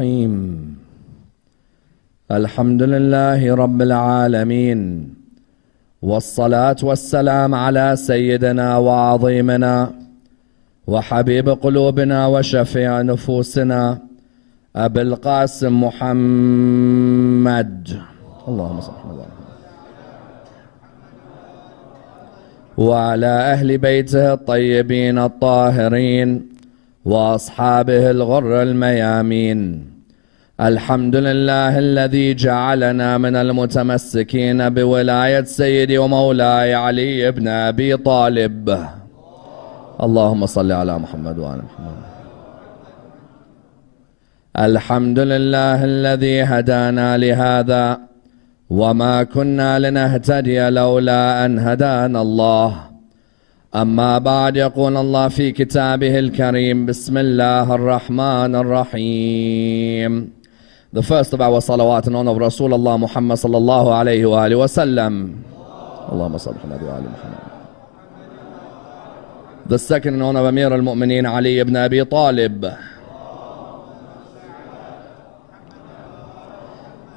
الرحيم الحمد لله رب العالمين والصلاة والسلام على سيدنا وعظيمنا وحبيب قلوبنا وشفيع نفوسنا أبي القاسم محمد اللهم صل على محمد وعلى أهل بيته الطيبين الطاهرين وأصحابه الغر الميامين. الحمد لله الذي جعلنا من المتمسكين بولاية سيدي ومولاي علي بن أبي طالب. اللهم صل على محمد وعلى محمد. الحمد لله الذي هدانا لهذا وما كنا لنهتدي لولا أن هدانا الله. أما بعد، يقول الله في كتابه الكريم: بسم الله الرحمن الرحيم. The first of our salawat in honor of Rasulullah Muhammad sallallahu alayhi wa alihi wa sallam. Allahumma salli Muhammad wa ali Muhammad. The second in honor of Amir al-Mu'mineen Ali ibn Abi Talib.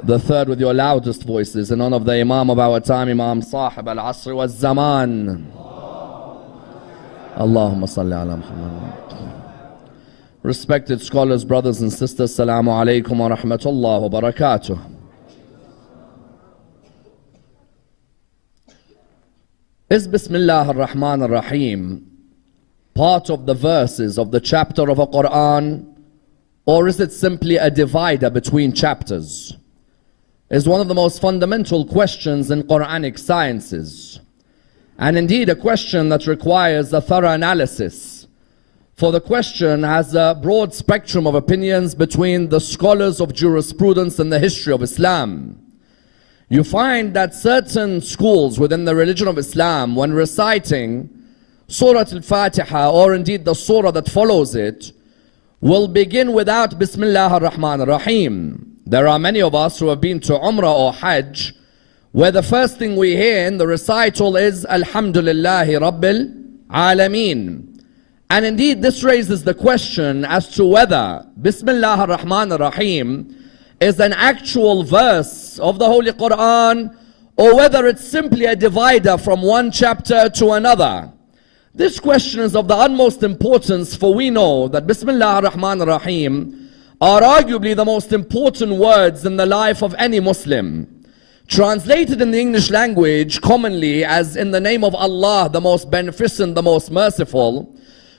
The third with your loudest voices in honor of the Imam of our time, Imam Sahib al-Asr wa zaman. Allahumma salli ala Muhammad. Respected scholars, brothers and sisters, Assalamu alaikum wa rahmatullah wa barakatuh. Is Bismillah ar-Rahman ar-Rahim part of the verses of the chapter of a Quran, or is it simply a divider between chapters? Is one of the most fundamental questions in Quranic sciences, and indeed a question that requires a thorough analysis, for the question has a broad spectrum of opinions between the scholars of jurisprudence and the history of Islam. You find that certain schools within the religion of Islam, when reciting Surah Al-Fatiha, or indeed the surah that follows it, will begin without Bismillah ar-Rahman ar-Rahim. There are many of us who have been to Umrah or Hajj, where the first thing we hear in the recital is Alhamdulillahi Rabbil Alameen. And indeed this raises the question as to whether Bismillah ar-Rahman ar-Rahim is an actual verse of the Holy Quran, or whether it's simply a divider from one chapter to another. This question is of the utmost importance, for we know that Bismillah ar-Rahman ar-Rahim are arguably the most important words in the life of any Muslim. Translated in the English language commonly as in the name of Allah, the most beneficent, the most merciful,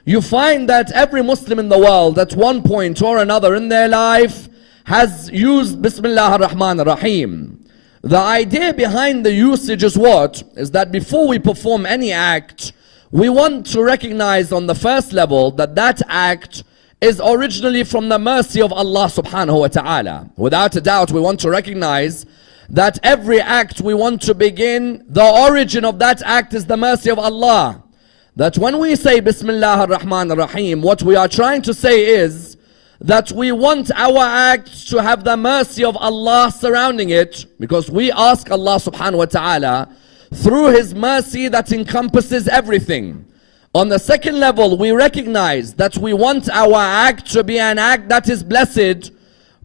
you find that every Muslim in the world at one point or another in their life has used Bismillah ar-Rahman ar-Rahim. The idea behind the usage is what? Is that before we perform any act, we want to recognize on the first level that that act is originally from the mercy of Allah subhanahu wa ta'ala. Without a doubt, we want to recognize that every act we want to begin, the origin of that act is the mercy of Allah. That when we say Bismillah ar-Rahman ar-Rahim, what we are trying to say is that we want our act to have the mercy of Allah surrounding it, because we ask Allah subhanahu wa ta'ala through His mercy that encompasses everything. On the second level, we recognize that we want our act to be an act that is blessed,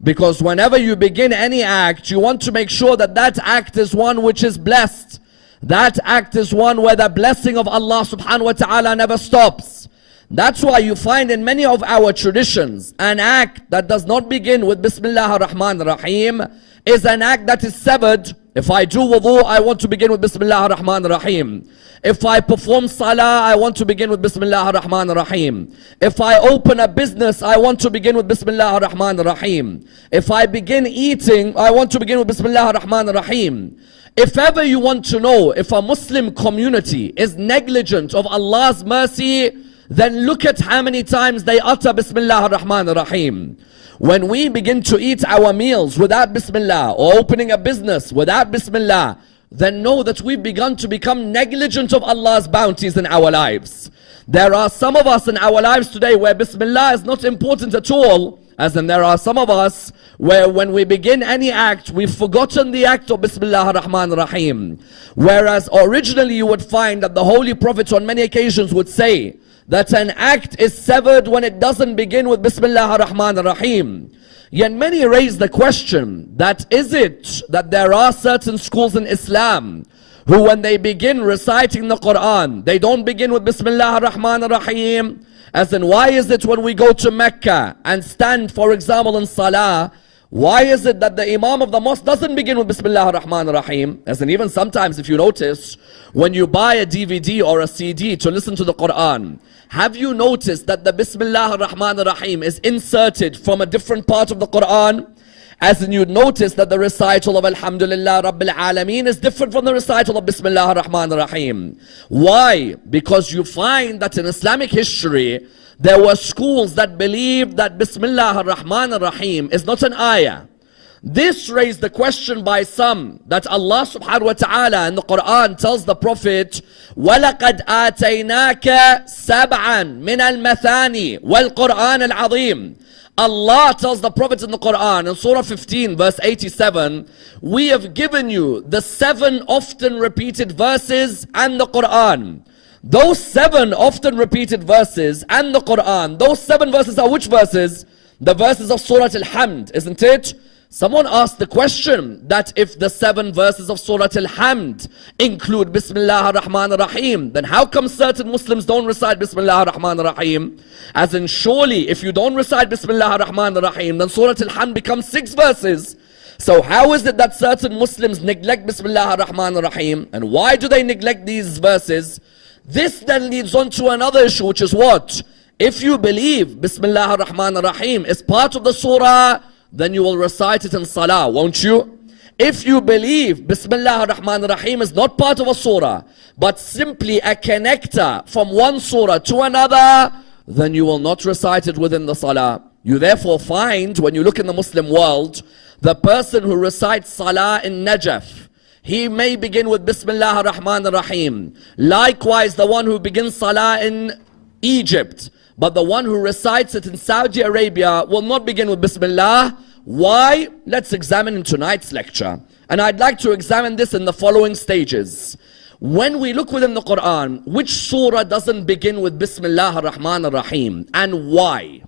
because whenever you begin any act, you want to make sure that that act is one which is blessed. That act is one where the blessing of Allah subhanahu wa ta'ala never stops. That's why you find in many of our traditions, an act that does not begin with Bismillah ar-Rahman ar-Rahim is an act that is severed. If I do wudu, I want to begin with Bismillah ar-Rahman ar-Rahim. If I perform salah, I want to begin with Bismillah ar-Rahman ar-Rahim. If I open a business, I want to begin with Bismillah ar-Rahman ar-Rahim. If I begin eating, I want to begin with Bismillah ar-Rahman ar-Rahim. If ever you want to know if a Muslim community is negligent of Allah's mercy, then look at how many times they utter Bismillah ar-Rahman ar-Rahim. When we begin to eat our meals without Bismillah, or opening a business without Bismillah, then know that we've begun to become negligent of Allah's bounties in our lives. There are some of us in our lives today where Bismillah is not important at all, as in there are some of us where when we begin any act, we've forgotten the act of Bismillah ar-Rahman ar-Rahim. Whereas originally you would find that the Holy Prophet on many occasions would say that an act is severed when it doesn't begin with Bismillah ar-Rahman ar-Rahim. Yet many raise the question that is it that there are certain schools in Islam who when they begin reciting the Quran, they don't begin with Bismillah ar-Rahman ar-Rahim? As in, why is it when we go to Mecca and stand, for example, in Salah, why is it that the Imam of the mosque doesn't begin with Bismillah ar-Rahman ar-Rahim? As in, even sometimes if you notice, when you buy a DVD or a CD to listen to the Quran, have you noticed that the Bismillah ar-Rahman ar-Rahim is inserted from a different part of the Quran? As in, you'd notice that the recital of Alhamdulillah Rabbil Alameen is different from the recital of Bismillah ar-Rahman ar-Rahim. Why? Because you find that in Islamic history, there were schools that believed that Bismillah ar-Rahman ar-Rahim is not an ayah. This raised the question by some that Allah subhanahu wa ta'ala in the Quran tells the Prophet, وَلَقَدْ آتَيْنَاكَ سَبْعًا مِنَ الْمَثَانِي وَالْقُرْآنَ الْعَظِيمِ. Allah tells the Prophet in the Quran in Surah 15 verse 87, we have given you the 7 often repeated verses and the Quran. Those 7 often repeated verses and the Quran, those 7 verses are which verses? The verses of Surah Al-Hamd, isn't it? Someone asked the question that if the 7 verses of Surah Al-Hamd include Bismillah ar-Rahman ar-Rahim, then how come certain Muslims don't recite Bismillah ar-Rahman ar-Rahim? As in, surely if you don't recite Bismillah ar-Rahman ar-Rahim, then Surah Al-Hamd becomes 6 verses. So how is it that certain Muslims neglect Bismillah ar-Rahman ar-Rahim? And why do they neglect these verses? This then leads on to another issue, which is what? If you believe Bismillah ar-Rahman ar-Rahim is part of the surah, then you will recite it in salah, won't you? If you believe Bismillah ar-Rahman ar-Rahim is not part of a surah, but simply a connector from one surah to another, then you will not recite it within the salah. You therefore find, when you look in the Muslim world, the person who recites salah in Najaf, he may begin with Bismillah ar-Rahman ar-Rahim. Likewise, the one who begins salah in Egypt, but the one who recites it in Saudi Arabia will not begin with Bismillah. Why? Let's examine in tonight's lecture. And I'd like to examine this in the following stages. When we look within the Quran, which surah doesn't begin with Bismillah ar-Rahman ar-Rahim and why?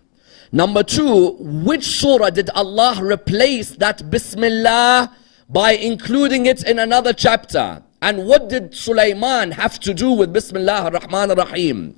Number 2, which surah did Allah replace that Bismillah by including it in another chapter? And what did Sulaiman have to do with Bismillah ar-Rahman ar-Rahim?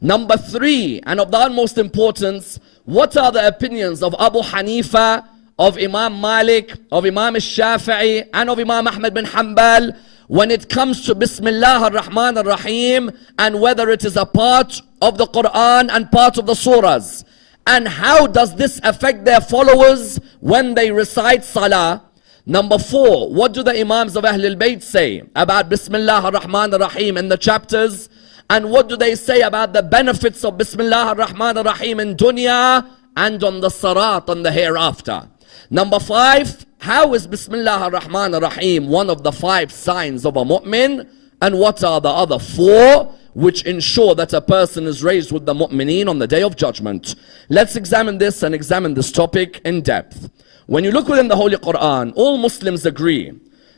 Number 3, and of the utmost importance, what are the opinions of Abu Hanifa, of Imam Malik, of Imam al-Shafi'i, and of Imam Ahmad bin Hanbal when it comes to Bismillah ar-Rahman ar-Rahim and whether it is a part of the Quran and part of the surahs? And how does this affect their followers when they recite salah? Number 4, what do the Imams of Ahlul Bayt say about Bismillah ar-Rahman ar-Rahim in the chapters? And what do they say about the benefits of Bismillah ar-Rahman ar-Rahim in dunya and on the sirat, on the hereafter? Number 5, how is Bismillah ar-Rahman ar-Rahim one of the 5 signs of a mu'min? And what are the other 4 which ensure that a person is raised with the mu'mineen on the day of judgment? Let's examine this and examine this topic in depth. When you look within the Holy Quran, all Muslims agree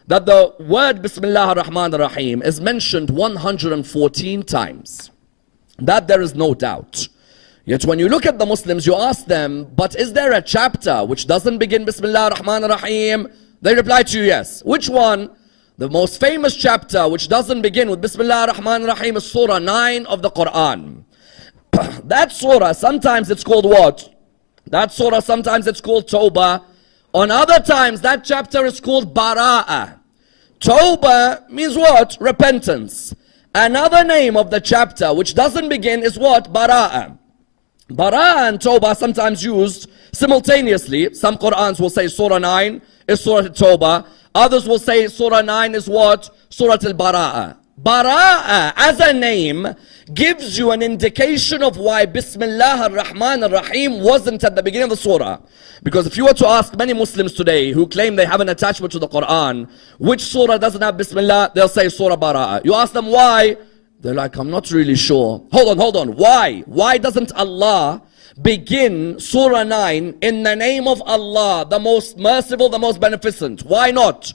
that the word Bismillah ar-Rahman ar-Rahim is mentioned 114 times. That there is no doubt. Yet when you look at the Muslims, you ask them, but is there a chapter which doesn't begin Bismillah ar-Rahman ar-Rahim? They reply to you, yes. Which one? The most famous chapter which doesn't begin with Bismillah ar-Rahman ar-Rahim is Surah 9 of the Quran. That surah, sometimes it's called what? That surah, sometimes it's called Tawbah. On other times, that chapter is called Bara'ah. Tawbah means what? Repentance. Another name of the chapter which doesn't begin is what? Bara'ah. Bara'ah and Tawbah are sometimes used simultaneously. Some Qur'ans will say Surah 9 is Surah Tawbah. Others will say Surah 9 is what? Surah Al-Bara'ah. Bara'ah as a name gives you an indication of why Bismillah ar-Rahman ar-Rahim wasn't at the beginning of the surah. Because if you were to ask many Muslims today who claim they have an attachment to the Quran, which surah doesn't have Bismillah, they'll say Surah Bara'ah. You ask them why, they're like, I'm not really sure. Hold on, why? Why doesn't Allah begin Surah 9 in the name of Allah, the most merciful, the most beneficent? Why not?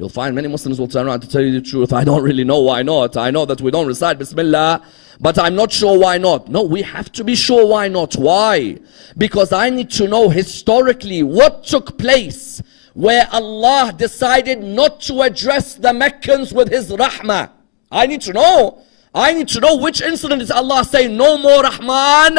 You'll find many Muslims will turn around to tell you the truth. I don't really know why not. I know that we don't recite Bismillah, but I'm not sure why not. No, we have to be sure why not. Why? Because I need to know historically what took place where Allah decided not to address the Meccans with His rahmah. I need to know. I need to know which incident is Allah saying no more Rahman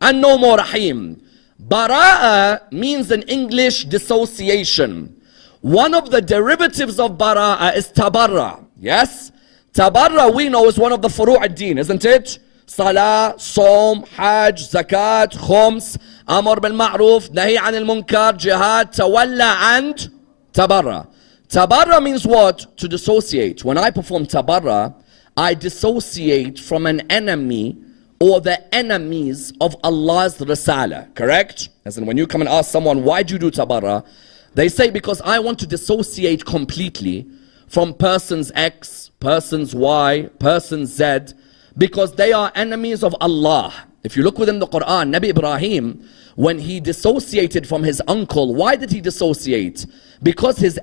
and no more Rahim. Bara'a means in English dissociation. One of the derivatives of Bara'a is Tabarra. Yes? Tabarra we know is one of the Furu' ad-Din, isn't it? Salah, Som, Hajj, Zakat, Khums, Amr bil Ma'ruf, Nahi anil Munkar, Jihad, Tawalla and Tabarra. Tabarra means what? To dissociate. When I perform Tabarra, I dissociate from an enemy or the enemies of Allah's Risala. Correct? As in when you come and ask someone, why do you do Tabarra? They say, because I want to dissociate completely from persons X, persons Y, person Z, because they are enemies of Allah. If you look within the Quran, Nabi Ibrahim, when he dissociated from his uncle, why did he dissociate? Because his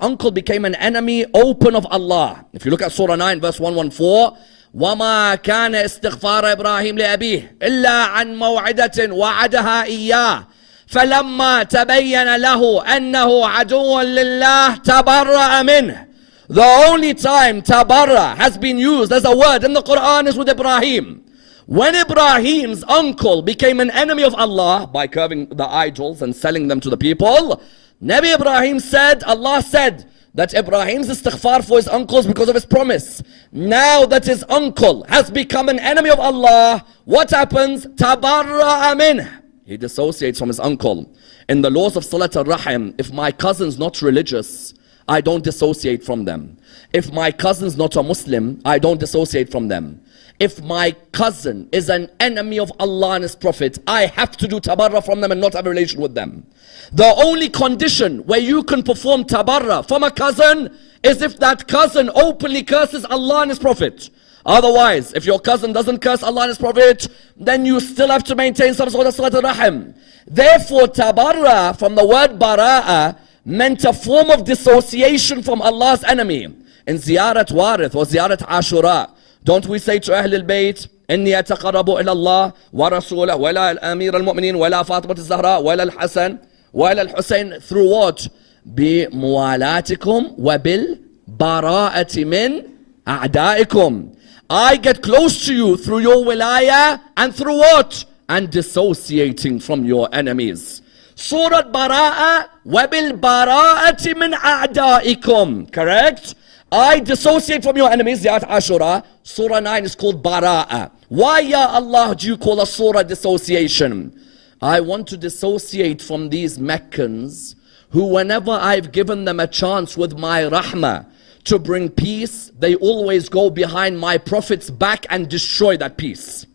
uncle became an enemy open of Allah. If you look at Surah 9 verse 114, وَمَا كَانَ اسْتِغْفَارَ إِبْرَاهِيمَ لِأَبِيهِ إِلَّا عَنْ مَوْعِدَةٍ وَعَدَهَا إِيَّاهُ فَلَمَّا تَبَيَّنَ لَهُ أَنَّهُ عَدُوٌّ لِلَّهِ تَبَرَّأَ مِنْهُ. The only time tabarra has been used as a word in the Quran is with Ibrahim. When Ibrahim's uncle became an enemy of Allah by carving the idols and selling them to the people, Nabi Ibrahim said, Allah said that Ibrahim's istighfar for his uncles because of his promise. Now that his uncle has become an enemy of Allah, what happens? Tabarra'a minh. He dissociates from his uncle. In the laws of Salat al-Rahim, if my cousin's not religious, I don't dissociate from them. If my cousin's not a Muslim, I don't dissociate from them. If my cousin is an enemy of Allah and His Prophet, I have to do tabarra from them and not have a relation with them. The only condition where you can perform tabarra from a cousin is if that cousin openly curses Allah and His Prophet. Otherwise, if your cousin doesn't curse Allah and His Prophet, then you still have to maintain some sort of salat al-rahim. Therefore, tabarra from the word bara'a meant a form of dissociation from Allah's enemy. In ziyarat warith or ziyarat ashura, don't we say to Ahl al-Bayt, إني أتقرب إلى الله ورسوله ولا الأمير المؤمنين ولا فاطمة الزهراء ولا الحسن ولا الحسين through what? بموالاتكم وبالبراءة من أعدائكم. I get close to you through your wilaya and through what? And dissociating from your enemies. Surah Bara'a وَبِالْبَرَاءَةِ مِنْ أَعْدَائِكُمْ. Correct? I dissociate from your enemies, Ziyat Ashura. Surah 9 is called Bara'a. Why, Ya Allah, do you call a surah dissociation? I want to dissociate from these Meccans who whenever I've given them a chance with my rahmah to bring peace, they always go behind my Prophet's back and destroy that peace.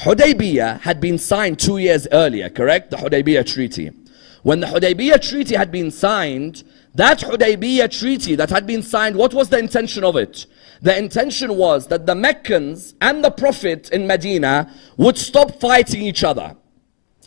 Hudaybiyah had been signed 2 years earlier, correct? The Hudaybiyah Treaty. When the Hudaybiyah Treaty had been signed, that Hudaybiyah Treaty that had been signed, what was the intention of it? The intention was that the Meccans and the Prophet in Medina would stop fighting each other.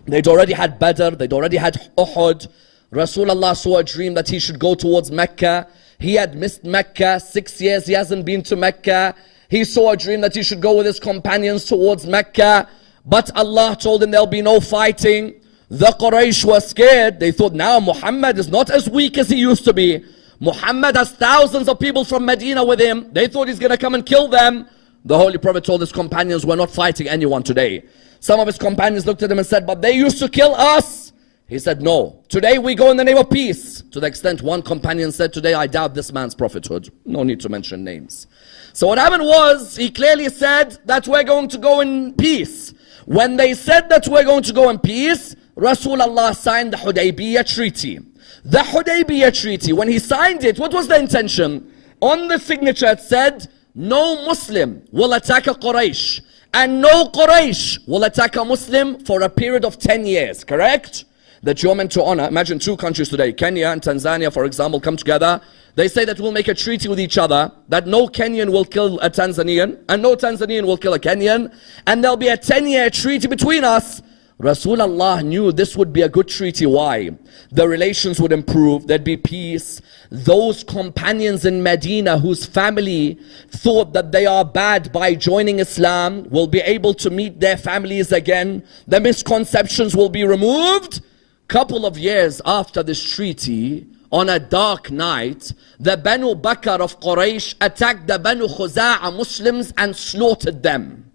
They'd already had Badr, they'd already had Uhud. Rasulullah saw a dream that he should go towards Mecca. He had missed Mecca, 6 years he hasn't been to Mecca. He saw a dream that he should go with his companions towards Mecca. But Allah told him there'll be no fighting. The Quraysh were scared. They thought now Muhammad is not as weak as he used to be. Muhammad has thousands of people from Medina with him. They thought he's going to come and kill them. The Holy Prophet told his companions, we're not fighting anyone today. Some of his companions looked at him and said, but they used to kill us. He said, no. Today we go in the name of peace. To the extent one companion said, today I doubt this man's prophethood. No need to mention names. So what happened was, he clearly said that we're going to go in peace. When they said that we're going to go in peace, Rasulullah signed the Hudaybiyah Treaty. The Hudaybiyah Treaty, when he signed it, what was the intention? On the signature it said, no Muslim will attack a Quraysh, and no Quraysh will attack a Muslim for a period of 10 years, correct? That you're meant to honor. Imagine two countries today, Kenya and Tanzania, for example, come together. They say that we'll make a treaty with each other, that no Kenyan will kill a Tanzanian, and no Tanzanian will kill a Kenyan, and there'll be a 10-year treaty between us. Rasulullah knew this would be a good treaty. Why? The relations would improve, there'd be peace. Those companions in Medina whose family thought that they are bad by joining Islam will be able to meet their families again. The misconceptions will be removed. Couple of years after this treaty, on a dark night, the Banu Bakr of Quraysh attacked the Banu Khuza'a Muslims and slaughtered them.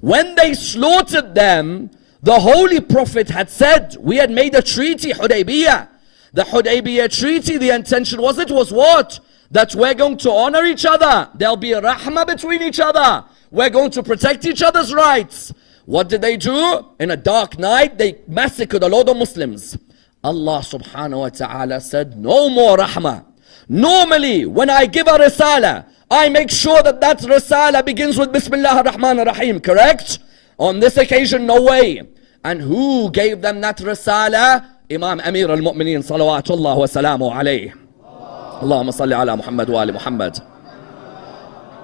When they slaughtered them, the Holy Prophet had said, we had made a treaty, Hudaybiyah. The Hudaybiyah treaty, the intention was what? That we're going to honor each other. There'll be a rahmah between each other. We're going to protect each other's rights. What did they do? In a dark night, they massacred a lot of Muslims. Allah subhanahu wa ta'ala said, no more rahmah. Normally, when I give a risala, I make sure that that risala begins with Bismillah ar-Rahman ar-Rahim, correct? On this occasion, no way. And who gave them that risala? Imam Amir al-Mu'mineen salawatullah wa salamu alayhi. Allahumma salli ala Muhammad wa ali Muhammad.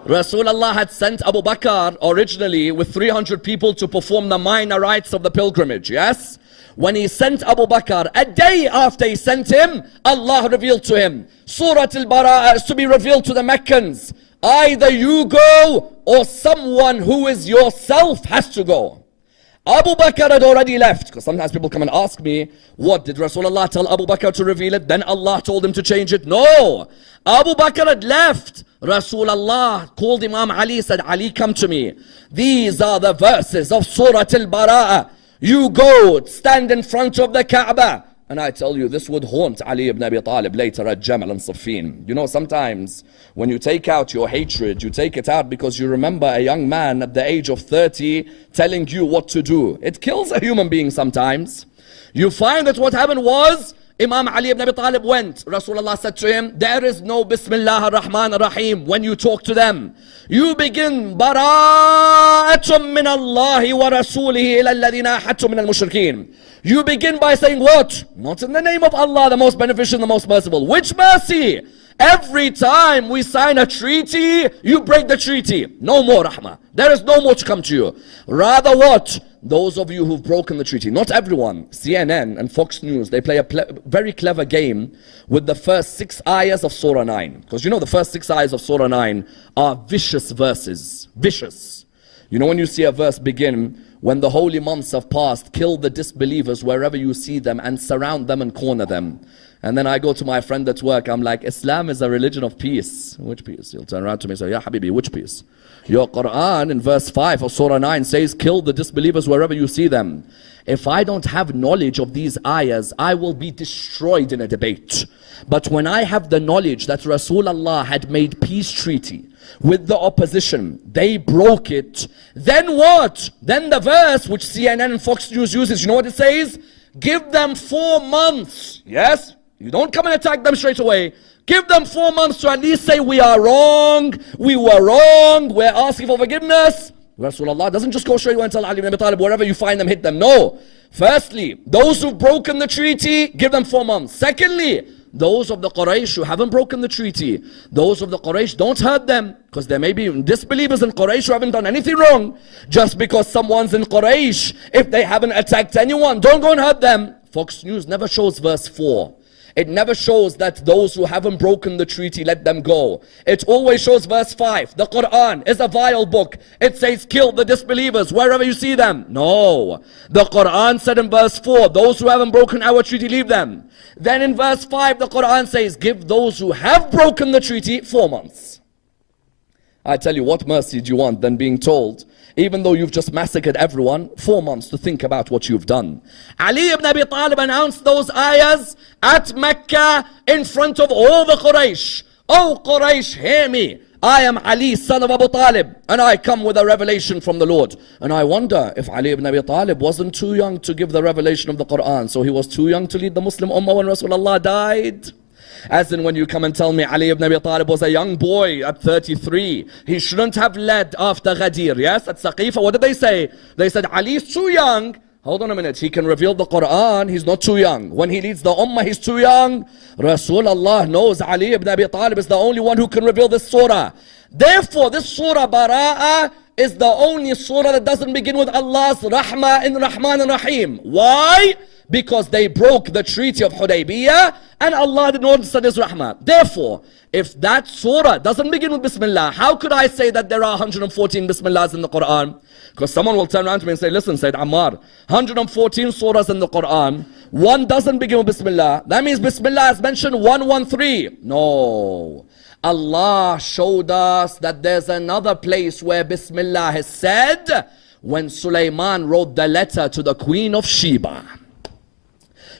Rasulullah had sent Abu Bakr originally with 300 people to perform the minor rites of the pilgrimage, yes? When he sent Abu Bakr, a day after he sent him, Allah revealed to him, Surah Al-Bara'ah is to be revealed to the Meccans. Either you go or someone who is yourself has to go. Abu Bakr had already left, because sometimes people come and ask me, what, did Rasulullah tell Abu Bakr to reveal it? Then Allah told him to change it? No. Abu Bakr had left. Rasulullah called Imam Ali, said, Ali, come to me. These are the verses of Surah Al-Bara'ah. You go, stand in front of the Kaaba. And I tell you, this would haunt Ali ibn Abi Talib later at Jamal and Siffin. You know, sometimes when you take out your hatred, you take it out because you remember a young man at the age of 30 telling you what to do. It kills a human being sometimes. You find that what happened was, Imam Ali ibn Abi Talib went. Rasulullah said to him, there is no Bismillah ar-Rahman ar-Rahim when you talk to them. You begin, Bara'atum min Allahi wa Rasulihi ila alladhina ahadtum min al-mushrikeen. You begin by saying what? Not in the name of Allah, the most beneficent, the most merciful. Which mercy? Every time we sign a treaty, you break the treaty. No more rahmah. There is no more to come to you. Rather what? Those of you who've broken the treaty. Not everyone. CNN and Fox News, they play a very clever game with the first 6 ayahs of Surah 9. Because you know the first 6 ayahs of Surah 9 are vicious verses. Vicious. You know when you see a verse begin, when the holy months have passed, kill the disbelievers wherever you see them and surround them and corner them. And then I go to my friend at work, I'm like, Islam is a religion of peace. Which peace? He'll turn around to me and say, Ya Habibi, which peace? Your Quran in verse 5 of Surah 9 says, kill the disbelievers wherever you see them. If I don't have knowledge of these ayahs, I will be destroyed in a debate. But when I have the knowledge that Rasulullah had made peace treaty with the opposition, they broke it, then what? Then the verse which CNN and Fox News uses, you know what it says? Give them 4 months. Yes? You don't come and attack them straight away. Give them 4 months to at least say we are wrong, we were wrong, we're asking for forgiveness. Rasulullah doesn't just go straight away and tell Ali ibn Abi Talib, wherever you find them, hit them. No. Firstly, those who've broken the treaty, give them 4 months. Secondly, those of the Quraysh who haven't broken the treaty, those of the Quraysh, don't hurt them, because there may be disbelievers in Quraysh who haven't done anything wrong. Just because someone's in Quraysh, if they haven't attacked anyone, don't go and hurt them. Fox News never shows verse 4. It never shows that those who haven't broken the treaty, let them go. It always shows verse 5. The Quran is a vile book. It says kill the disbelievers wherever you see them. No. The Quran said in verse 4, those who haven't broken our treaty, leave them. Then in verse 5, the Quran says, give those who have broken the treaty 4 months. I tell you, what mercy do you want than being told, even though you've just massacred everyone, 4 months to think about what you've done? Ali ibn Abi Talib announced those ayahs at Mecca in front of all the Quraysh. Oh Quraysh, hear me. I am Ali, son of Abu Talib, and I come with a revelation from the Lord. And I wonder if Ali ibn Abi Talib wasn't too young to give the revelation of the Quran, so he was too young to lead the Muslim Ummah when Rasulullah died. As in when you come and tell me Ali ibn Abi Talib was a young boy at 33, he shouldn't have led after Ghadir, yes? At Saqifa, what did they say? They said, Ali is too young. Hold on a minute, he can reveal the Quran, he's not too young. When he leads the Ummah, he's too young. Rasulullah knows Ali ibn Abi Talib is the only one who can reveal this surah. Therefore, this surah Bara'ah is the only surah that doesn't begin with Allah's Rahmah in Rahman and Rahim. Why? Because they broke the treaty of Hudaybiyah and Allah did not send His Rahmah. Therefore, if that surah doesn't begin with Bismillah, how could I say that there are 114 Bismillahs in the Quran? Because someone will turn around to me and say, listen, Sayyid Ammar, 114 surahs in the Quran, one doesn't begin with Bismillah. That means Bismillah is mentioned 113. No. Allah showed us that there's another place where Bismillah is said when Sulaiman wrote the letter to the Queen of Sheba.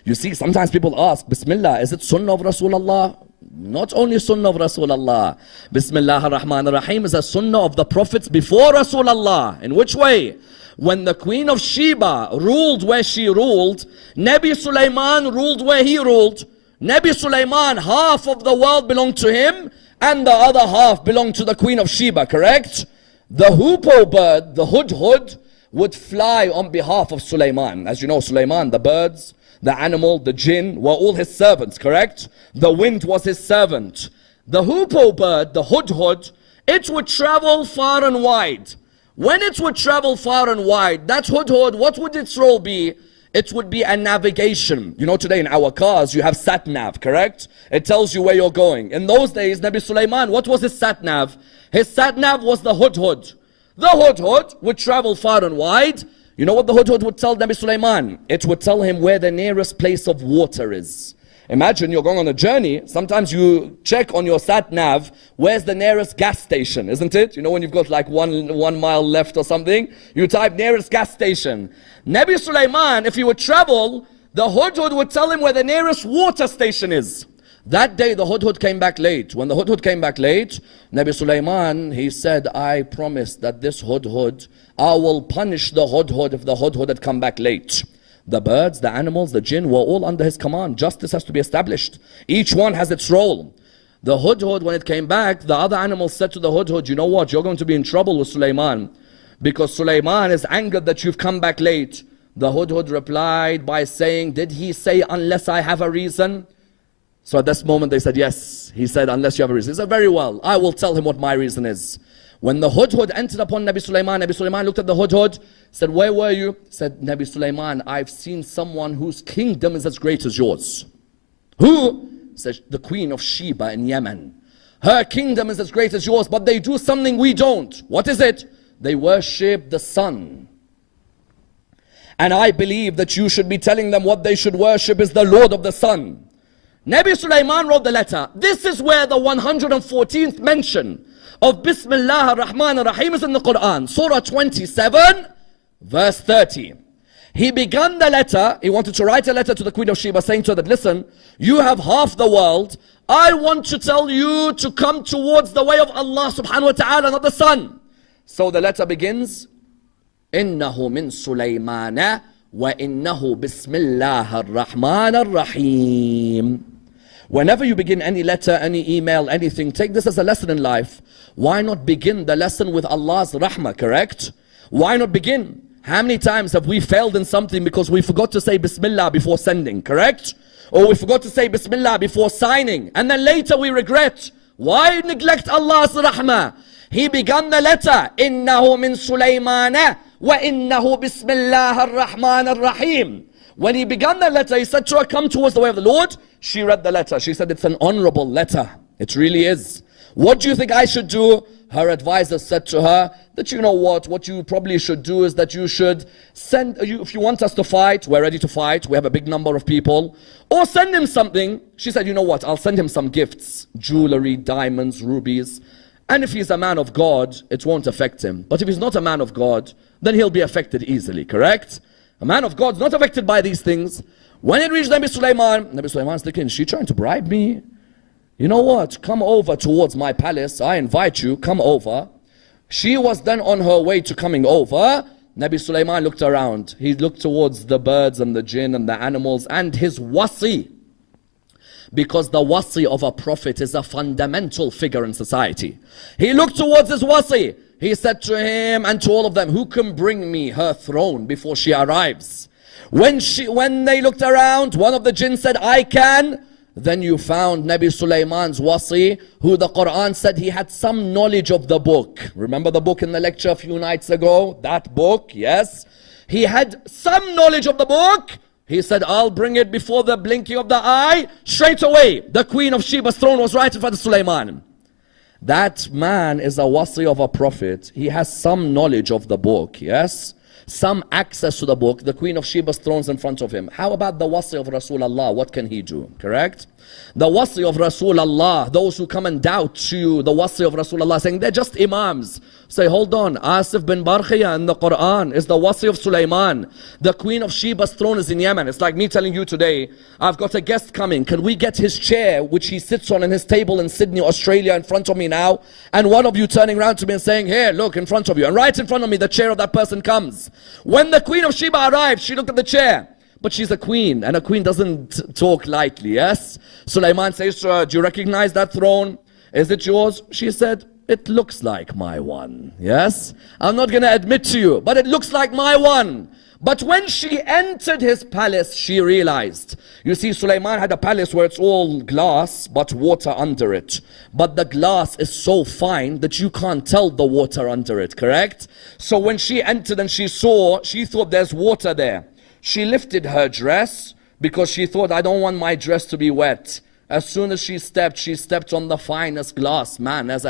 You see, sometimes people ask, Bismillah, is it Sunnah of Rasulullah? Not only Sunnah of Rasulullah. Bismillah ar-Rahman ar-Rahim is a Sunnah of the prophets before Rasulullah. In which way? When the Queen of Sheba ruled where she ruled, Nabi Sulaiman ruled where he ruled. Nabi Sulaiman, half of the world belonged to him, and the other half belonged to the Queen of Sheba, correct? The hoopoe bird, the hudhud, would fly on behalf of Sulaiman. As you know, Sulaiman, the birds, the animal, the jinn, were all his servants, correct? The wind was his servant. The hoopoe bird, the hudhud, it would travel far and wide. When it would travel far and wide, that hudhud, what would its role be? It would be a navigation. You know, today in our cars, you have sat-nav, correct? It tells you where you're going. In those days, Nabi Sulaiman, what was his sat-nav? His sat-nav was the hudhud. The hudhud would travel far and wide. You know what the hudhud would tell Nabi Sulaiman? It would tell him where the nearest place of water is. Imagine you're going on a journey. Sometimes you check on your sat-nav, where's the nearest gas station, isn't it? You know, when you've got like one mile left or something, you type nearest gas station. Nabi Sulaiman, if he would travel, the hudhud would tell him where the nearest water station is. That day the hudhud came back late. When the hudhud came back late, Nabi Sulaiman, he said, I promise that this hudhud, I will punish the hudhud if the hudhud had come back late. The birds, the animals, the jinn were all under his command. Justice has to be established. Each one has its role. The hudhud, when it came back, the other animals said to the hudhud, you know what, you're going to be in trouble with Sulaiman, because Sulaiman is angered that you've come back late. The hudhud replied by saying, did he say unless I have a reason? So at this moment they said, yes. He said, unless you have a reason. He said, very well, I will tell him what my reason is. When the hudhud entered upon Nabi Sulaiman looked at the hudhud, said, where were you? Said, Nabi Sulaiman, I've seen someone whose kingdom is as great as yours. Who? Said, the Queen of Sheba in Yemen. Her kingdom is as great as yours, but they do something we don't. What is it? They worship the sun. And I believe that you should be telling them what they should worship is the Lord of the sun. Nabi Sulaiman wrote the letter. This is where the 114th mention of Bismillah ar-Rahman ar-Rahim is in the Quran. Surah 27, verse 30. He began the letter, he wanted to write a letter to the Queen of Sheba saying to her that, listen, you have half the world. I want to tell you to come towards the way of Allah subhanahu wa ta'ala, not the sun. So the letter begins, إِنَّهُ مِن سُلَيْمَانَ وَإِنَّهُ بِسْمِ اللَّهِ الرَّحْمَنِ الرَّحِيمِ. Whenever you begin any letter, any email, anything, take this as a lesson in life. Why not begin the lesson with Allah's rahmah, correct? Why not begin? How many times have we failed in something because we forgot to say Bismillah before sending, correct? Or we forgot to say Bismillah before signing, and then later we regret. Why neglect Allah's rahmah? He began the letter, إِنَّهُ مِن سُلَيْمَانَ وَإِنَّهُ بِسْمِ اللَّهِ الرَّحْمَنِ الرَّحِيمِ. When he began the letter, he said to her, come towards the way of the Lord. She read the letter. She said, it's an honorable letter. It really is. What do you think I should do? Her advisor said to her that, you know what you probably should do is that you should send, if you want us to fight, we're ready to fight. We have a big number of people. Or send him something. She said, you know what, I'll send him some gifts, jewelry, diamonds, rubies. And if he's a man of God, it won't affect him. But if he's not a man of God, then he'll be affected easily, correct? A man of God's not affected by these things. When it reached Nabi Sulaiman's thinking, is she trying to bribe me? You know what? Come over towards my palace. I invite you. Come over. She was then on her way to coming over. Nabi Sulaiman looked around. He looked towards the birds and the jinn and the animals and his wasi. Because the wasi of a prophet is a fundamental figure in society. He looked towards his wasi. He said to him and to all of them, who can bring me her throne before she arrives? When they looked around, one of the jinn said, I can. Then you found Nabi Sulaiman's wasi, who the Quran said he had some knowledge of the book. Remember the book in the lecture a few nights ago? That book, yes. He had some knowledge of the book. He said, I'll bring it before the blinking of the eye. Straight away, the Queen of Sheba's throne was right in front of Sulaiman. That man is a wasi of a prophet. He has some knowledge of the book, yes? Some access to the book. The Queen of Sheba's throne's in front of him. How about the wasi of Rasulullah? What can he do? Correct? The wasi of Rasulullah, those who come and doubt you, the wasi of Rasulullah, saying they're just imams. Say, hold on, Asif bin Barkhiya in the Quran is the wasi of Sulaiman. The Queen of Sheba's throne is in Yemen. It's like me telling you today, I've got a guest coming. Can we get his chair, which he sits on in his table in Sydney, Australia, in front of me now? And one of you turning around to me and saying, here, look, in front of you. And right in front of me, the chair of that person comes. When the Queen of Sheba arrived, she looked at the chair. But she's a queen, and a queen doesn't talk lightly, yes? Sulaiman says to her, do you recognize that throne? Is it yours? She said, it looks like my one, yes? I'm not going to admit to you, but it looks like my one. But when she entered his palace, she realized. You see, Sulaiman had a palace where it's all glass, but water under it. But the glass is so fine that you can't tell the water under it, correct? So when she entered and she saw, she thought there's water there. She lifted her dress because she thought, I don't want my dress to be wet. As soon as she stepped on the finest glass man has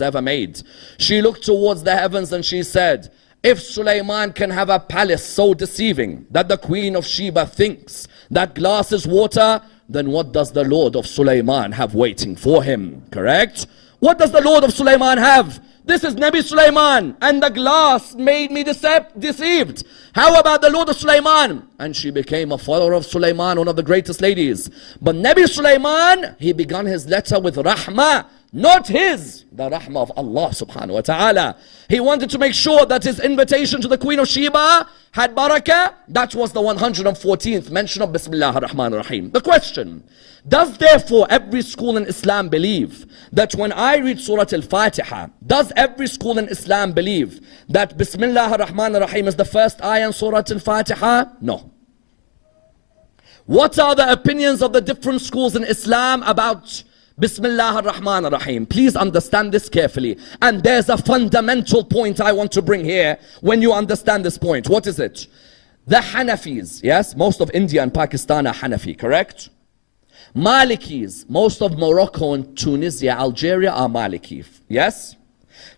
ever made. She looked towards the heavens and she said, if Sulaiman can have a palace so deceiving that the Queen of Sheba thinks that glass is water, then what does the Lord of Sulaiman have waiting for him? Correct? What does the Lord of Sulaiman have? This is Nabi Sulaiman, and the glass made me deceived. How about the Lord of Sulaiman? And she became a follower of Sulaiman, one of the greatest ladies. But Nabi Sulaiman, he began his letter with rahmah, not his, the rahmah of Allah subhanahu wa ta'ala. He wanted to make sure that his invitation to the Queen of Sheba had barakah. That was the 114th mention of Bismillah ar-Rahman ar-Rahim. The question, does therefore every school in Islam believe that when I read Surah Al-Fatiha, does every school in Islam believe that Bismillah ar-Rahman ar-Rahim is the first ayah in Surah Al-Fatiha? No. What are the opinions of the different schools in Islam about Bismillah ar-Rahman ar-Rahim? Please understand this carefully. And there's a fundamental point I want to bring here when you understand this point. What is it? The Hanafis, yes, most of India and Pakistan are Hanafi, correct? Malikis, most of Morocco and Tunisia, Algeria are Maliki, yes?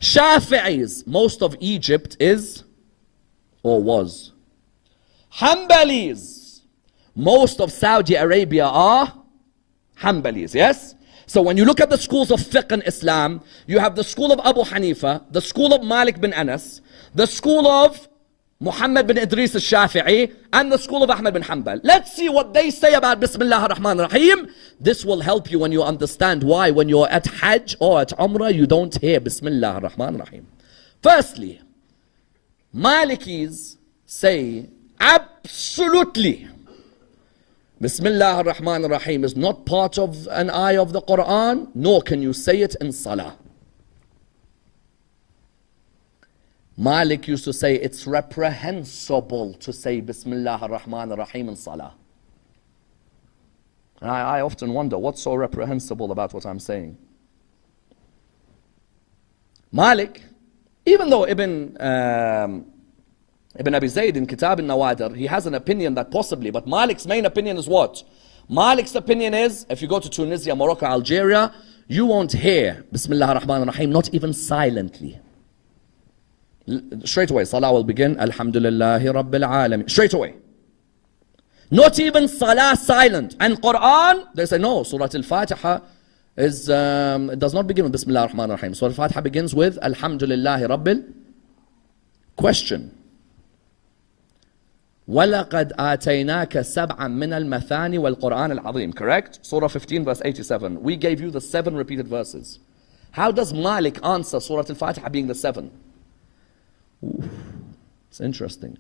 Shafi'is, most of Egypt is or was. Hanbalis, most of Saudi Arabia are Hanbalis, yes? So when you look at the schools of fiqh in Islam, you have the school of Abu Hanifa, the school of Malik bin Anas, the school of Muhammad bin Idris al-Shafi'i, and the school of Ahmad bin Hanbal. Let's see what they say about Bismillah ar-Rahman ar-Rahim. This will help you when you understand why when you're at Hajj or at Umrah, you don't hear Bismillah ar-Rahman ar-Rahim. Firstly, Malikis say absolutely Bismillah ar-Rahman ar-Rahim is not part of an ayah of the Quran, nor can you say it in Salah. Malik used to say it's reprehensible to say Bismillah ar-Rahman ar-Rahim in Salah. And I often wonder what's so reprehensible about what I'm saying. Malik, even though Ibn Abi Zayd in Kitab al-Nawadir, he has an opinion that possibly, but Malik's main opinion is what? Malik's opinion is, if you go to Tunisia, Morocco, Algeria, you won't hear Bismillah ar-Rahman ar-Rahim, not even silently. Straight away, Salah will begin, Alhamdulillahi Rabbil Alameen. Straight away. Not even Salah silent. And Quran, they say no, Surah Al-Fatiha is, it does not begin with Bismillah ar-Rahman ar-Rahim. Surah Al-Fatiha begins with Alhamdulillahi Rabbil. Question. وَلَقَدْ آتَيْنَاكَ سَبْعًا مِنَ الْمَثَانِ وَالْقُرْآنِ الْعَظِيمِ. Correct? Surah 15 verse 87. We gave you the 7 repeated verses. How does Malik answer Surah Al-Fatiha being the 7? Ooh, it's interesting.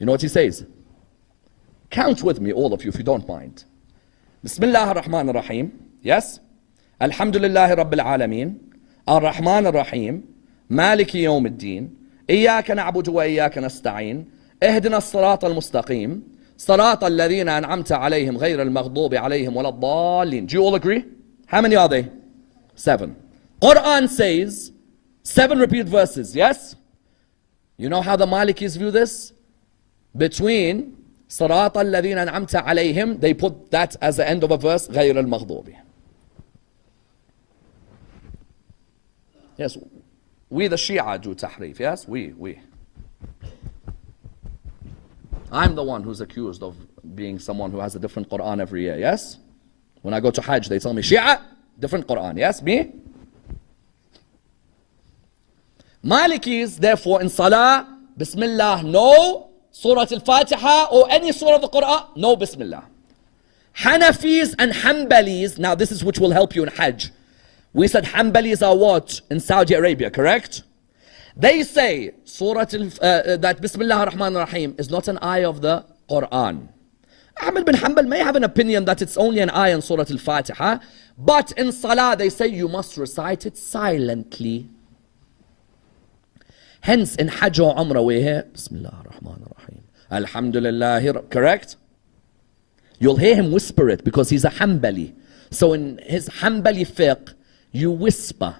You know what he says? Count with me, all of you, if you don't mind. Bismillah ar-Rahman ar-Rahim. Yes? Alhamdulillahi Rabbil Alameen. Ar-Rahman ar-Rahim. Maliki yawm ad-Din. Iyaka na'budu wa iyaka nasta'in. اهدنا الصراط المستقيم صراط الذين أنعمت عليهم غير المغضوب عليهم ولا الضالين. Do you all agree? How many are they? 7. Quran says 7 repeated verses, yes? You know how the Malikis view this? Between صراط الذين أنعمت عليهم, they put that as the end of a verse, غير المغضوب. Yes, we the Shia do tahrif, yes? We. I'm the one who's accused of being someone who has a different Quran every year, yes? When I go to Hajj, they tell me, Shia, different Quran, yes? Me? Malikis, therefore, in Salah, Bismillah, no. Surah Al-Fatiha or any surah of the Quran, no Bismillah. Hanafis and Hanbalis, now this is which will help you in Hajj. We said Hanbalis are what? In Saudi Arabia, correct? They say that Bismillah ar-Rahman ar-Rahim is not an ayah of the Quran. Ahmad bin Hanbal may have an opinion that it's only an ayah in Surah Al-Fatiha, but in Salah they say you must recite it silently. Hence in Hajj or Umrah we hear Bismillah ar-Rahman ar-Rahim, Alhamdulillah, correct? You'll hear him whisper it because he's a Hanbali. So in his Hanbali fiqh, you whisper.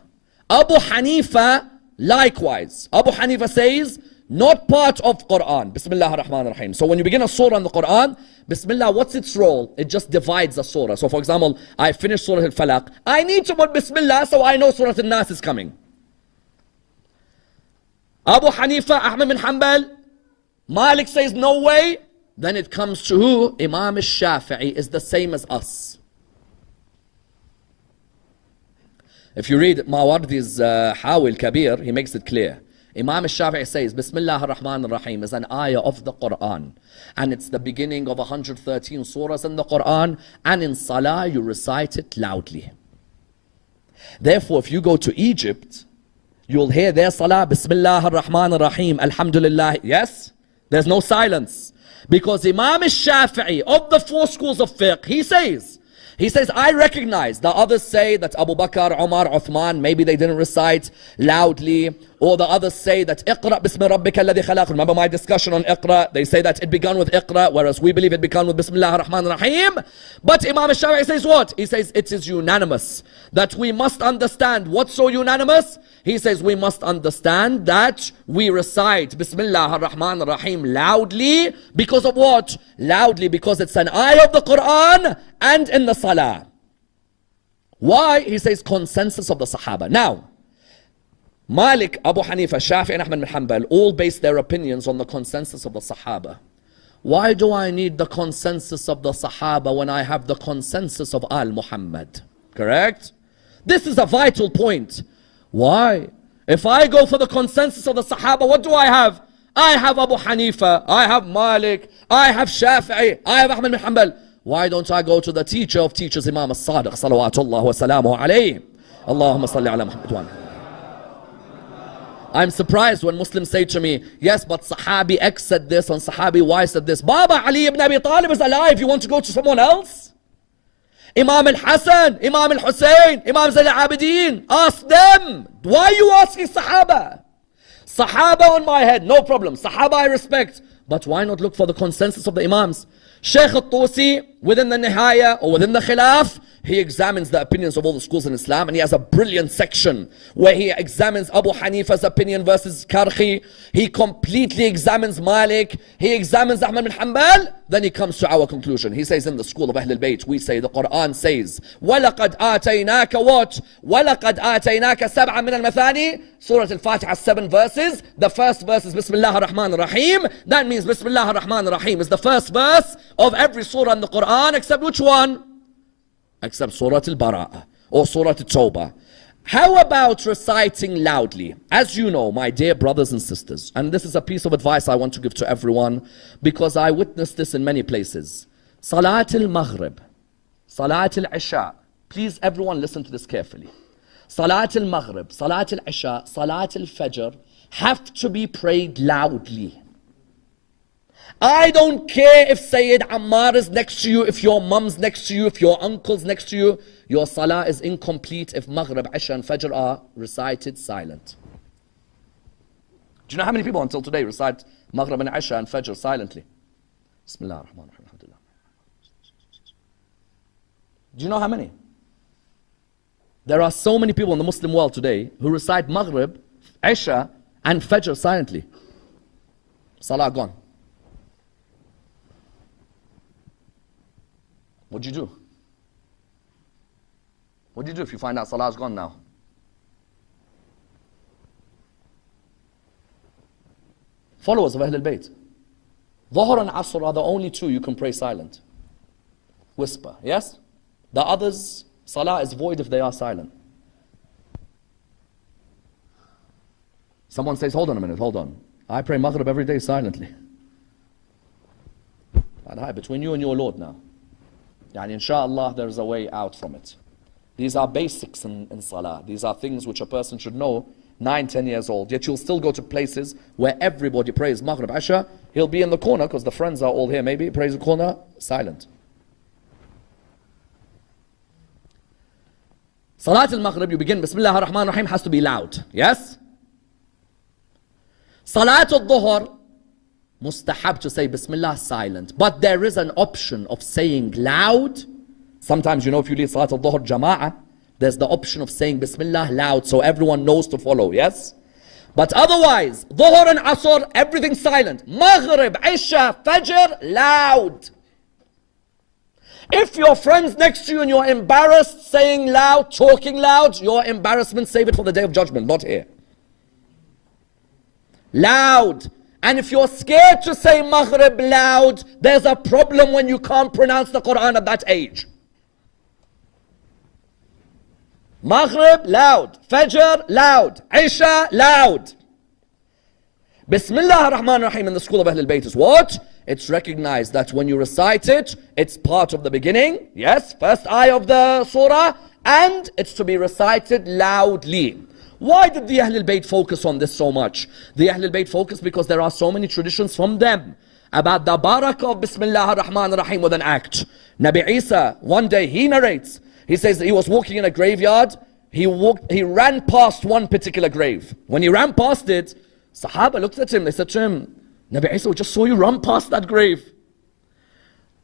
Abu Hanifa, likewise. Abu Hanifa says, not part of Quran. Bismillah ar-Rahman ar-Rahim. So when you begin a surah in the Quran, Bismillah, what's its role? It just divides the surah. So for example, I finished Surah Al-Falaq. I need to put Bismillah so I know Surah Al-Nas is coming. Abu Hanifa, Ahmad bin Hanbal, Malik says no way. Then it comes to who? Imam al-Shafi'i is the same as us. If you read Mawardi's Hawil Kabir, he makes it clear. Imam al-Shafi'i says, Bismillah ar-Rahman ar-Rahim is an ayah of the Quran. And it's the beginning of 113 surahs in the Quran. And in Salah, you recite it loudly. Therefore, if you go to Egypt, you'll hear their Salah, Bismillah ar-Rahman ar-Rahim, Alhamdulillah. Yes? There's no silence. Because Imam al-Shafi'i of the 4 schools of fiqh, he says, I recognize the others say that Abu Bakr, Umar, Uthman, maybe they didn't recite loudly. Or the others say that Iqra bismi rabbika alladhi khalaq. Remember my discussion on Iqra? They say that it began with Iqra, whereas we believe it began with Bismillah ar-Rahman ar-Rahim. But Imam al-Shafi'i says what? He says it is unanimous. That we must understand. What's so unanimous? He says we must understand that we recite Bismillah ar-Rahman ar-Rahim loudly. Because of what? Loudly because it's an ayah of the Quran and in the Salah. Why? He says consensus of the Sahaba. Now, Malik, Abu Hanifa, Shafi'i and Ahmad bin Hanbal all base their opinions on the consensus of the Sahaba. Why do I need the consensus of the Sahaba when I have the consensus of Al Muhammad? Correct? This is a vital point. Why? If I go for the consensus of the Sahaba, what do I have? I have Abu Hanifa, I have Malik, I have Shafi'i, I have Ahmad bin Hanbal. Why don't I go to the teacher of teachers, Imam al-Sadiq, salawatullah wa salamu alayhi. Allahumma salli ala Muhammad. I'm surprised when Muslims say to me, yes, but Sahabi X said this and Sahabi Y said this. Baba Ali ibn Abi Talib is alive. You want to go to someone else? Imam al-Hasan, Imam al-Hussein, Imam Zayn al-Abidin. Ask them. Why are you asking Sahaba? Sahaba on my head, no problem. Sahaba I respect. But why not look for the consensus of the Imams? Shaykh al-Tusi, within the Nihaya or within the Khilaf, he examines the opinions of all the schools in Islam, and he has a brilliant section where he examines Abu Hanifa's opinion versus Karhi. He completely examines Malik. He examines Ahmad bin Hanbal. Then he comes to our conclusion. He says in the school of Ahlul Bayt, we say the Quran says, وَلَقَدْ آتَيْنَاكَ what? وَلَقَدْ آتَيْنَاكَ سَبْعًا مِنَ الْمَثَانِي. Surah Al-Fatiha, 7 verses. The first verse is Bismillah ar-Rahman ar-Rahim. That means Bismillah ar-Rahman ar-Rahim is the first verse of every surah in the Quran, except which one? Except Surah Al-Bara'ah or Surah Al-Tawbah. How about reciting loudly? As you know, my dear brothers and sisters, and this is a piece of advice I want to give to everyone because I witnessed this in many places. Salat al-Maghrib, Salat al-Isha. Please everyone listen to this carefully. Salat al-Maghrib, Salat al-Isha, Salat al-Fajr have to be prayed loudly. I don't care if Sayyid Ammar is next to you, if your mum's next to you, if your uncle's next to you. Your salah is incomplete if Maghrib, Isha and Fajr are recited silent. Do you know how many people until today recite Maghrib and Isha and Fajr silently? Bismillah ar-Rahman ar-Rahim. Alhamdulillah. Do you know how many? There are so many people in the Muslim world today who recite Maghrib, Isha, and Fajr silently. Salah gone. What do you do? What do you do if you find out Salah is gone now? Followers of Ahlul Bayt. Dhuhr and Asr are the only two you can pray silent. Whisper, yes? The others, Salah is void if they are silent. Someone says, hold on a minute, hold on. I pray Maghrib every day silently. Between you and your Lord now. Yani inshallah there is a way out from it. These are basics in Salah. These are things which a person should know 9, 10 years old. Yet you'll still go to places where everybody prays Maghrib, Isha. He'll be in the corner because the friends are all here maybe. He prays in the corner, silent. Salat al-Maghrib, you begin Bismillah ar-Rahman ar-Rahim, has to be loud. Yes? Salat al-Dhuhr, mustahab to say Bismillah silent. But there is an option of saying loud. Sometimes, you know, if you lead Salat al-Dhuhr Jama'ah, there's the option of saying Bismillah loud so everyone knows to follow, yes? But otherwise, Dhuhr and Asr, everything silent. Maghrib, Isha, Fajr, loud. If your friend's next to you and you're embarrassed, saying loud, talking loud, your embarrassment, save it for the Day of Judgment, not here. Loud. And if you're scared to say Maghrib loud, there's a problem when you can't pronounce the Quran at that age. Maghrib, loud. Fajr, loud. Isha, loud. Bismillah ar-Rahman ar-Rahim in the school of Ahlul Bayt is what? It's recognized that when you recite it, it's part of the beginning. Yes, first ayah of the surah. And it's to be recited loudly. Why did the Ahlul Bayt focus on this so much? The Ahlul Bayt focus because there are so many traditions from them about the barakah of Bismillah ar-Rahman ar-Rahim with an act. Nabi Isa, one day he narrates, he says that he was walking in a graveyard. He ran past one particular grave. When he ran past it, Sahaba looked at him. They said to him, Nabi Isa, we just saw you run past that grave.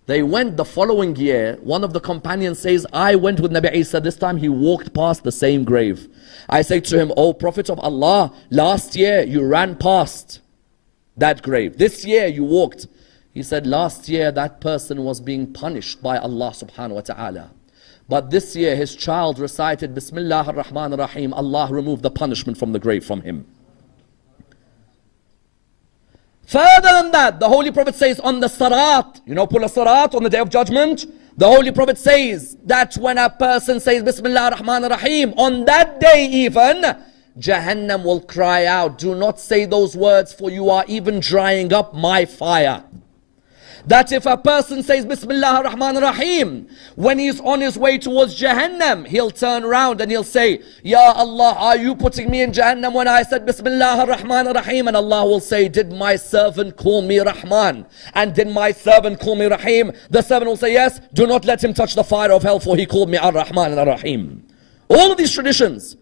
They went the following year. One of the companions says, I went with Nabi Isa. This time he walked past the same grave. I say to him, O Prophet of Allah, last year you ran past that grave. This year you walked. He said, last year that person was being punished by Allah subhanahu wa ta'ala. But this year his child recited Bismillah ar-Rahman ar-Rahim. Allah removed the punishment from the grave from him. Further than that, the Holy Prophet says on the Sarat, you know, pull a Sarat on the Day of Judgment. The Holy Prophet says that when a person says Bismillah ar-Rahman ar-Rahim, on that day even, Jahannam will cry out, do not say those words for you are even drying up my fire. That if a person says Bismillah ar-Rahman ar-Rahim, when he's on his way towards Jahannam, he'll turn around and he'll say, Ya Allah, are you putting me in Jahannam when I said Bismillah ar-Rahman ar-Rahim? And Allah will say, did my servant call me Rahman? And did my servant call me Rahim? The servant will say, yes, do not let him touch the fire of hell, for he called me ar-Rahman and ar-Rahim. All of these traditions.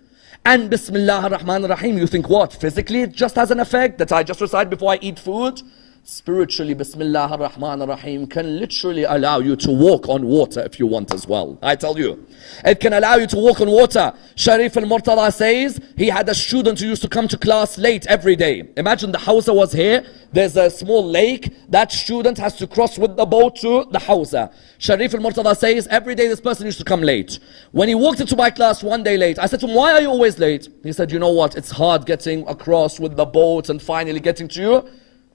And Bismillah ar-Rahman ar-Rahim, you think what? Physically it just has an effect that I just recite before I eat food? Spiritually, Bismillah ar-Rahman ar-Rahim can literally allow you to walk on water if you want as well. I tell you. It can allow you to walk on water. Sharif al-Murtada says he had a student who used to come to class late every day. Imagine the Hawza was here. There's a small lake. That student has to cross with the boat to the Hawza. Sharif al-Murtada says every day this person used to come late. When he walked into my class one day late, I said to him, why are you always late? He said, you know what? It's hard getting across with the boat and finally getting to you.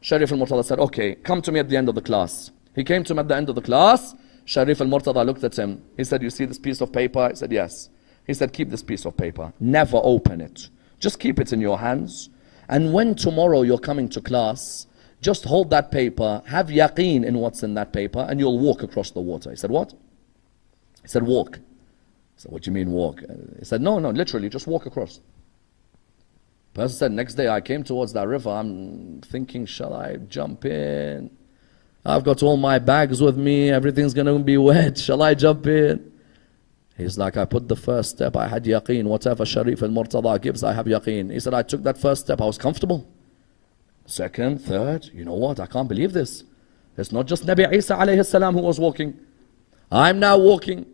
Sharif al-Murtada said, okay, come to me at the end of the class. He came to him at the end of the class. Sharif al-Murtada looked at him. He said, you see this piece of paper? He said, yes. He said, keep this piece of paper. Never open it. Just keep it in your hands. And when tomorrow you're coming to class, just hold that paper, have yaqeen in what's in that paper, and you'll walk across the water. He said, what? He said, walk. I said, what do you mean walk? He said, no, literally, just walk across. Person said, next day I came towards that river. I'm thinking, shall I jump in? I've got all my bags with me. Everything's going to be wet. Shall I jump in? He's like, I put the first step. I had yaqeen. Whatever Sharif al-Murtada gives, I have yaqeen. He said, I took that first step. I was comfortable. Second, third, you know what? I can't believe this. It's not just Nabi Isa alayhi salam who was walking. I'm now walking.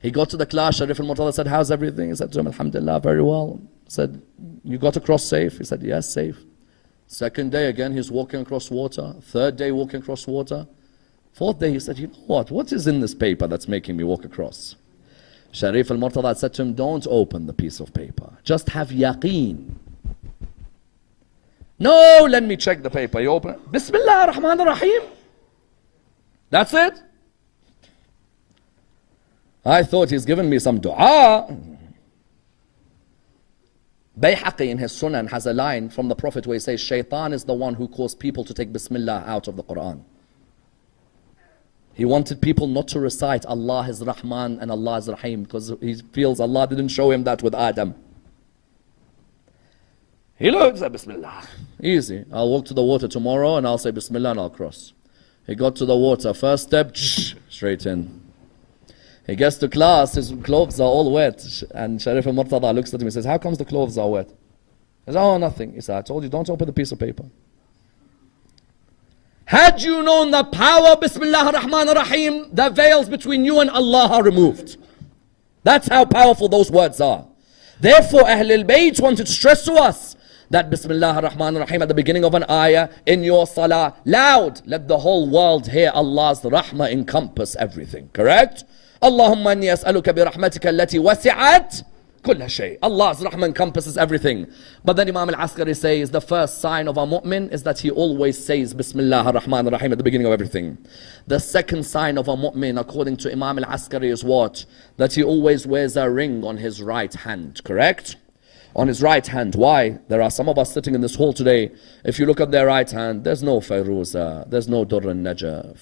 He got to the class, Sharif al-Murtada said, how's everything? He said to him, alhamdulillah, very well. He said, you got across safe? He said, yes, safe. Second day again, he's walking across water. Third day, walking across water. Fourth day, he said, you know what is in this paper that's making me walk across? Sharif al-Murtada said to him, don't open the piece of paper. Just have yaqeen. No, let me check the paper. You open it. Bismillah ar-Rahman ar-Rahim. That's it. I thought he's given me some dua. Bayhaqi in his Sunan has a line from the Prophet where he says, Shaitan is the one who caused people to take Bismillah out of the Quran. He wanted people not to recite Allah is Rahman and Allah is Rahim because he feels Allah didn't show him that with Adam. He looks at Bismillah. Easy. I'll walk to the water tomorrow and I'll say Bismillah and I'll cross. He got to the water. First step, straight in. He gets to class, his clothes are all wet. And Sharif al-Murtada looks at him and says, how comes the clothes are wet? He says, oh, nothing. He said, I told you, don't open the piece of paper. Had you known the power of Bismillah ar-Rahman ar-Rahim, the veils between you and Allah are removed. That's how powerful those words are. Therefore, Ahlul Bayt wanted to stress to us that Bismillah ar-Rahman ar-Rahim at the beginning of an ayah, in your salah, loud, let the whole world hear Allah's rahmah encompass everything, correct? Allahumma inni as'aluka bi rahmatika allati wasi'at kulla shay. Allah's rahmah encompasses everything. But then Imam al-Askari says the first sign of a mu'min is that he always says Bismillah ar-Rahman ar-Rahim at the beginning of everything. The second sign of a mu'min, according to Imam al-Askari, is what? That he always wears a ring on his right hand, correct? On his right hand. Why? There are some of us sitting in this hall today. If you look at their right hand, there's no Fayruza, there's no Durr al-Najaf.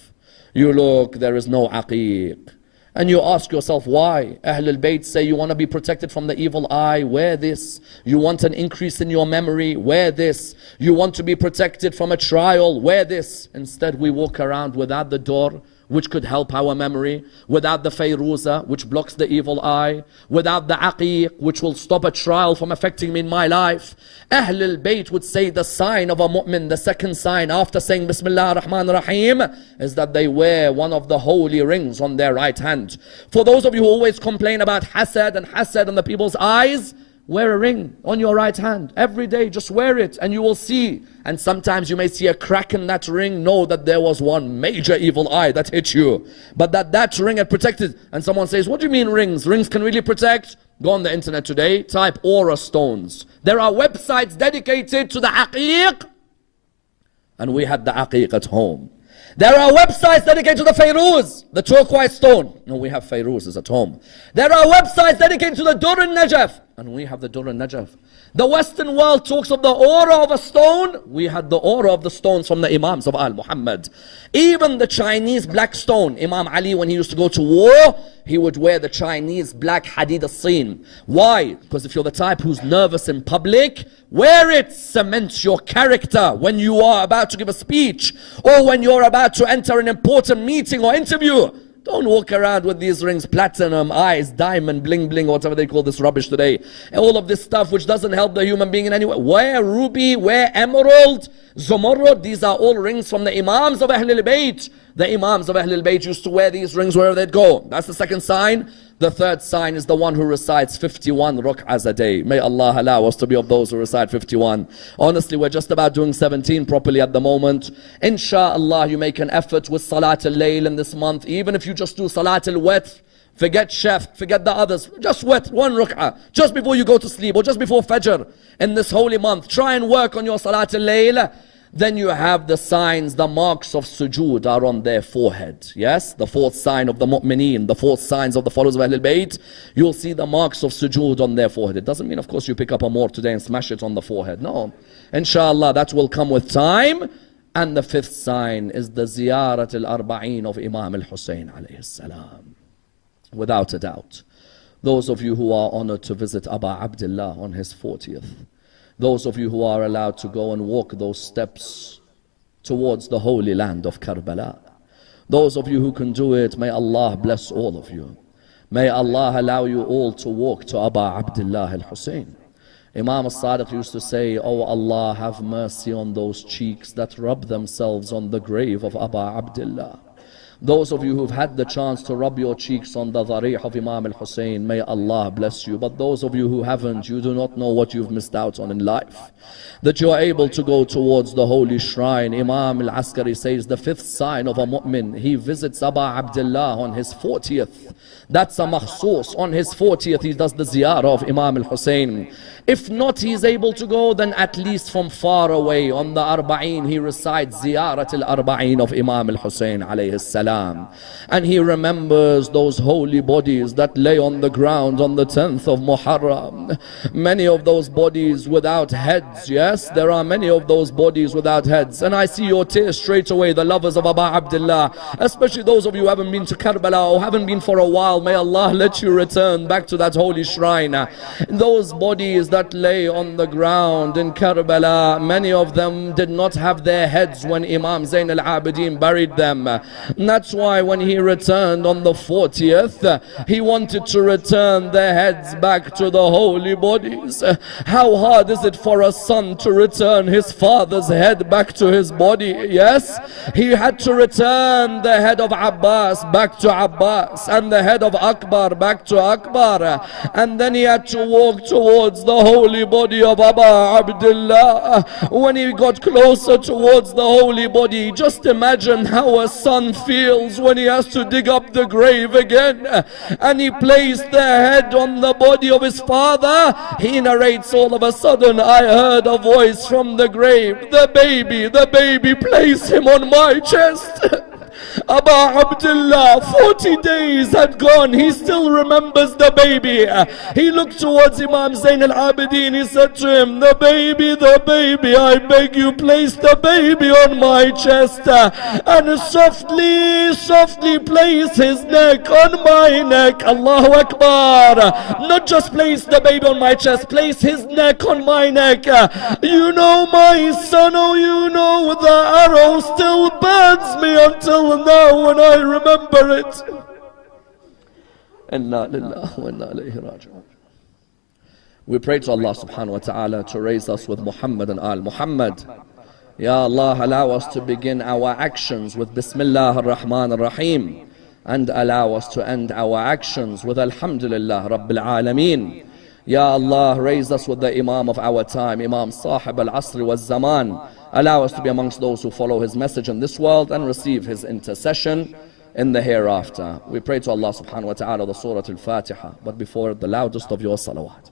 You look, there is no Aqiq. And you ask yourself why? Ahlul Bayt say you want to be protected from the evil eye, wear this. You want an increase in your memory, wear this. You want to be protected from a trial, wear this. Instead we walk around without the door, which could help our memory, without the Fayruza, which blocks the evil eye, without the Aqiq, which will stop a trial from affecting me in my life. Ahlul Bayt would say the sign of a mu'min, the second sign after saying Bismillah ar-Rahman ar-Rahim, is that they wear one of the holy rings on their right hand. For those of you who always complain about hasad on the people's eyes, wear a ring on your right hand. Every day, just wear it and you will see. And sometimes you may see a crack in that ring. Know that there was one major evil eye that hit you. But that ring had protected. And someone says, what do you mean rings? Rings can really protect? Go on the internet today, type aura stones. There are websites dedicated to the Aqiq. And we had the Aqiq at home. There are websites dedicated to the Fayruz, the turquoise stone. No, we have Fayruzes at home. There are websites dedicated to the Durr al-Najaf. And we have the Durr al-Najaf. The Western world talks of the aura of a stone. We had the aura of the stones from the Imams of Al-Muhammad. Even the Chinese black stone. Imam Ali, when he used to go to war, he would wear the Chinese black hadid al-Sin. Why? Because if you're the type who's nervous in public, wear it. Cements your character when you are about to give a speech or when you're about to enter an important meeting or interview. Don't walk around with these rings, platinum, eyes, diamond, bling bling, whatever they call this rubbish today. And all of this stuff which doesn't help the human being in any way. Wear ruby, wear emerald, zumurrud. These are all rings from the Imams of Ahlul Bayt. The Imams of Ahlul Bayt used to wear these rings wherever they'd go. That's the second sign. The third sign is the one who recites 51 ruk'ahs a day. May Allah allow us to be of those who recite 51. Honestly, we're just about doing 17 properly at the moment. Insha'Allah, you make an effort with Salat al-Layl in this month. Even if you just do Salat al-Witr, forget Shaf, forget the others. Just witr, one ruk'ah, just before you go to sleep or just before Fajr in this holy month. Try and work on your Salat al-Layl. Then you have the signs, the marks of sujood are on their forehead. Yes, the fourth sign of the mu'mineen, the fourth signs of the followers of Ahlul Bayt. You'll see the marks of sujood on their forehead. It doesn't mean, of course, you pick up a more today and smash it on the forehead. No. Inshallah, that will come with time. And the fifth sign is the ziyarat al-arba'een of Imam al-Hussein alayhi salam. Without a doubt. Those of you who are honored to visit Abu Abdullah on his 40th. Those of you who are allowed to go and walk those steps towards the holy land of Karbala. Those of you who can do it, may Allah bless all of you. May Allah allow you all to walk to Abu Abdullah al-Hussein. Imam al-Sadiq used to say, "Oh Allah, have mercy on those cheeks that rub themselves on the grave of Abu Abdullah." Those of you who've had the chance to rub your cheeks on the dharih of Imam al-Hussein, may Allah bless you. But those of you who haven't, you do not know what you've missed out on in life. That you are able to go towards the holy shrine. Imam al-Askari says the fifth sign of a mu'min, he visits Abu Abdullah on his 40th. That's a makhsus. On his 40th, he does the ziyarah of Imam al-Hussein. If not, he's able to go, then at least from far away on the Arba'een, he recites ziyarat al-Arba'een of Imam al-Hussein alayhi salam. And he remembers those holy bodies that lay on the ground on the 10th of Muharram. Many of those bodies without heads, yes, there are many of those bodies without heads. And I see your tears straight away, the lovers of Abu Abdullah, especially those of you who haven't been to Karbala or haven't been for a while. May Allah let you return back to that holy shrine. Those bodies that lay on the ground in Karbala, many of them did not have their heads when Imam Zain al-Abidin buried them. And that's why when he returned on the 40th, he wanted to return their heads back to the holy bodies. How hard is it for a son to return his father's head back to his body? Yes, he had to return the head of Abbas back to Abbas, and the head of Akbar back to Akbar, and then he had to walk towards the holy body of Abu Abdullah. When he got closer towards the holy body, just imagine how a son feels when he has to dig up the grave again. And he placed the head on the body of his father. He narrates, all of a sudden I heard a voice from the grave, the baby, place him on my chest." Abu Abdullah, 40 days had gone, he still remembers the baby. He looked towards Imam Zain al-Abidin, he said to him, the baby, I beg you, place the baby on my chest, and softly place his neck on my neck. Allahu Akbar. Not just place the baby on my chest, place his neck on my neck. You know, my son, oh, you know, the arrow still burns me until now when I remember it. Inna lillahi wa inna ilayhi raji'un. We pray to Allah subhanahu wa ta'ala to raise us with Muhammad and Al Muhammad. Ya Allah, allow us to begin our actions with Bismillah ar-Rahman ar-Rahim, and allow us to end our actions with Alhamdulillah Rabbil Alameen. Ya Allah, raise us with the Imam of our time, Imam Sahib al-Asr wal-Zaman. Allow us to be amongst those who follow his message in this world and receive his intercession in the hereafter. We pray to Allah subhanahu wa ta'ala the Surah Al-Fatiha, but before the loudest of your salawat.